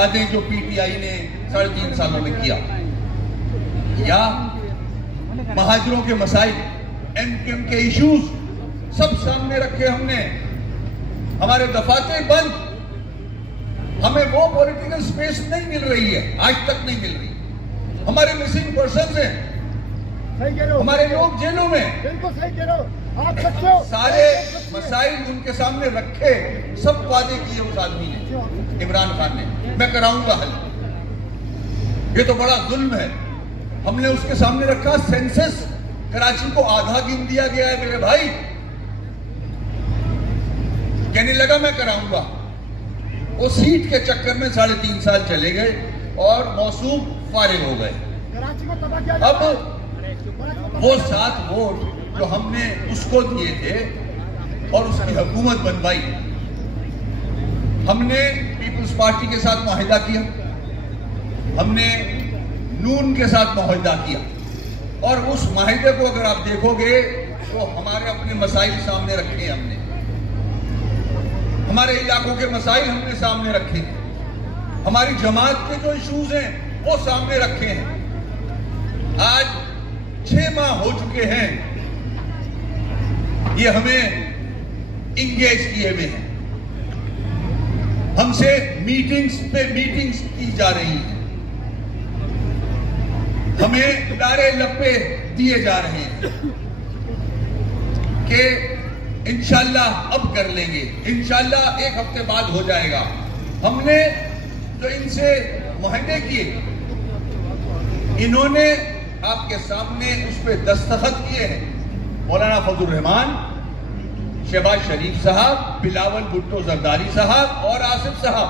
बता दें जो पीटीआई ने 3.5 सालों में किया, या महाजरों के मसाइल, एमक्यूएम के इश्यूज सब सामने रखे हमने। हमारे दफातर बंद, हमें वो पॉलिटिकल स्पेस नहीं मिल रही है, आज तक नहीं मिल रही। हमारे मिसिंग पर्सन हैं, हमारे लोग जेलों में। बिल्कुल सही कह रहे हो आप, सच्चे हो। सारे मसाइल उनके सामने रखे, सब वादे किए उस आदमी ने, इमरान खान ने, मैं कराऊंगा हल। ये तो बड़ा जुल्म है। हमने उसके सामने रखा सेंसस, कराची को आधा गिन दिया गया है मेरे भाई। कहने लगा मैं कराऊंगा। वो सीट के चक्कर में 3.5 साल चले गए और मौसूम फारिग हो गए। अब वो 7 वोट जो हमने उसको दिए थे और उसकी हुकूमत बनवाई, हमने पीपल्स पार्टी के साथ मुआहिदा किया, हमने नून के साथ मुआहिदा किया, और उस मुआहिदे को अगर आप देखोगे तो हमारे अपने मसाइल सामने रखे हैं हमने, हमारे इलाकों के मसाइल हमने सामने रखे हैं, हमारी जमात के जो इश्यूज हैं वो सामने रखे हैं। आज 6 माह हो चुके हैं ये हमें इंगेज किए हुए हैं, हमसे मीटिंग्स पे मीटिंग्स की जा रही हैं, हमें लारे लप्पे दिए जा रहे हैं कि इंशाल्लाह अब कर लेंगे, इंशाल्लाह 1 हफ्ते बाद हो जाएगा। हमने जो इनसे मुआहदे किए, इन्होंने आपके सामने उस पर दस्तखत किए हैं। मौलाना फजलुर रहमान, शहबाज शरीफ साहब, बिलावल भुट्टो जरदारी साहब और आसिफ साहब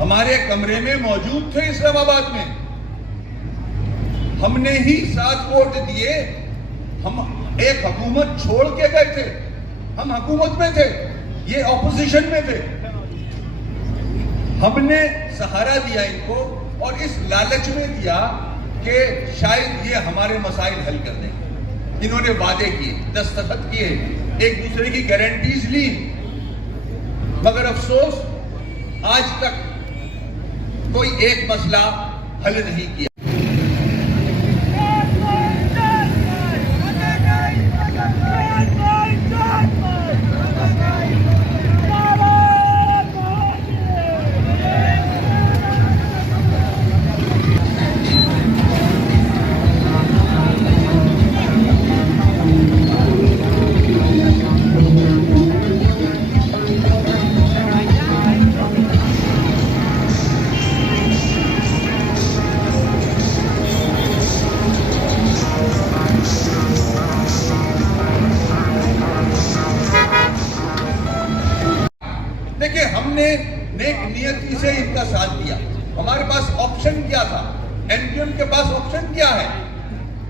हमारे कमरे में मौजूद थे इस्लामाबाद में। हमने ही 7 वोट दिए। हम एक हुकूमत छोड़ के गए थे, हम हुकूमत में थे, ये ऑपोजिशन में थे। हमने सहारा दिया इनको और इस लालच में दिया कि शायद ये हमारे मसाइल हल कर देंगे। इन्होंने वादे किए, दस्तखत किए, एक दूसरे की गारंटीज ली, मगर अफसोस आज तक कोई एक मसला हल नहीं किया। देखिए, हमने नेक नियति से इनका साथ दिया। हमारे पास ऑप्शन क्या था? एमक्यूएम के पास ऑप्शन क्या है?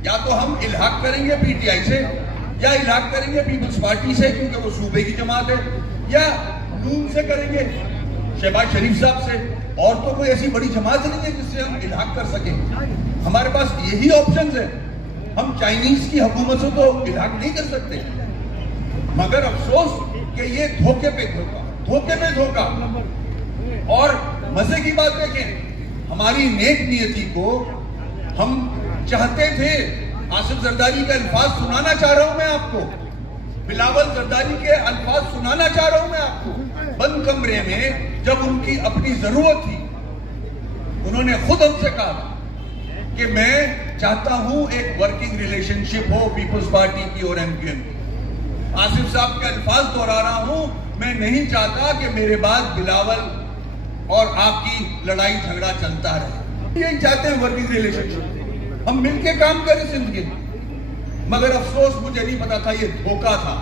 या तो हम इल्हाक करेंगे पीटीआई से, या इल्हाक करेंगे पीपल्स पार्टी से क्योंकि वो सूबे की जमात है, या नून से करेंगे शहबाज शरीफ साहब से। और तो कोई ऐसी बड़ी जमात नहीं है जिससे हम इल्हाक कर सके। हमारे पास यही ऑप्शन है। हम चाइनीज की हुकूमत से तो इल्हाक नहीं कर सकते। मगर अफसोस कि ये धोखे पे धोखा, धोखे में धोखा। और मजे की बात देखें, हमारी नेक नियति को हम चाहते थे। आसिफ जरदारी के अल्फाज सुनाना चाह रहा हूं मैं आपको, बिलावल जरदारी के अल्फाज सुनाना चाह रहा हूं मैं आपको। बंद कमरे में जब उनकी अपनी जरूरत थी, उन्होंने खुद हमसे कहा कि मैं चाहता हूं एक वर्किंग रिलेशनशिप हो पीपल्स पार्टी की और एमक्यूएम की। आसिफ साहब के अल्फाज दोहरा रहा हूं, मैं नहीं चाहता कि मेरे बाद बिलावल और आपकी लड़ाई झगड़ा चलता रहे। यही चाहते हैं वर्किंग रिलेशनशिप, हम मिलके काम करें जिंदगी। मगर अफसोस मुझे नहीं पता था ये धोखा था।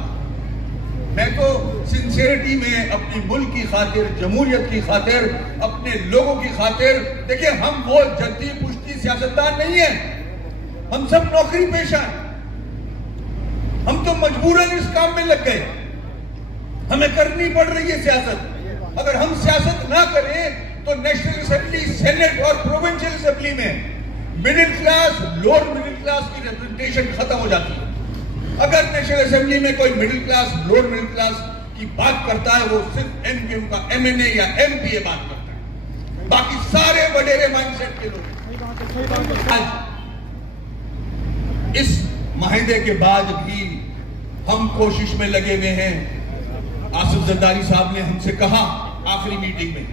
मैं तो सिंसियरिटी में अपनी मुल्क की खातिर, जमहूरियत की खातिर, अपने लोगों की खातिर, देखिए हम वो जद्दी पुश्ती सियासतदान नहीं है, हम सब नौकरी पेशा हैं। हम तो मजबूरन इस काम में लग गए, हमें करनी पड़ रही है सियासत। अगर हम सियासत ना करें तो नेशनल असेंबली, सेनेट और प्रोविंशियल असेंबली में middle class, lower middle class की रिप्रेजेंटेशन खत्म हो जाती है। अगर नेशनल असेंबली में कोई middle class, lower middle class की बात करता है, वो सिर्फ एमक्यूएम का एमएनए या एमपीए बात करता है। बाकी सारे वडेरे माइंडसेट के लोग। आज इस माहिदे के बाद भी हम कोशिश में लगे हुए हैं। आसिफ जरदारी साहब ने हमसे कहा आखिरी मीटिंग में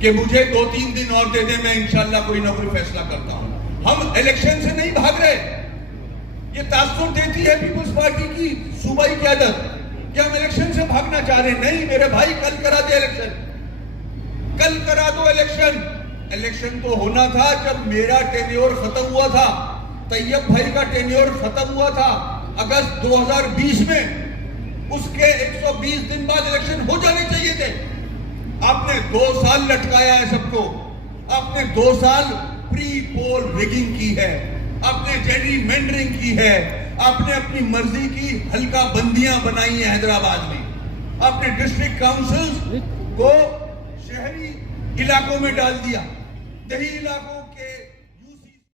कि मुझे 2-3 दिन और दे दें, मैं इंशाल्लाह कोई ना कोई फैसला करता हूं। हम इलेक्शन से नहीं भाग रहे। ये तासुर देती है पीपुल्स पार्टी की सूबाई क़यादत कि हम इलेक्शन से भागना चाह रहे हैं। नहीं मेरे भाई, कल करा दे इलेक्शन, कल करा दो इलेक्शन। इलेक्शन तो होना था जब मेरा टेन्योर खत्म हुआ था, तैयब भाई का टेन्योर खत्म हुआ था अगस्त 2020 में। उसके 120 दिन बाद इलेक्शन हो जाने चाहिए थे। आपने 2 साल लटकाया है सबको। आपने 2 साल प्री पोल रिगिंग की है, आपने जेडीमेंडरिंग की है, आपने अपनी मर्जी की हल्का बंदियां बनाई है हैदराबाद में। आपने डिस्ट्रिक्ट काउंसिल्स को शहरी इलाकों में डाल दिया, देही इलाकों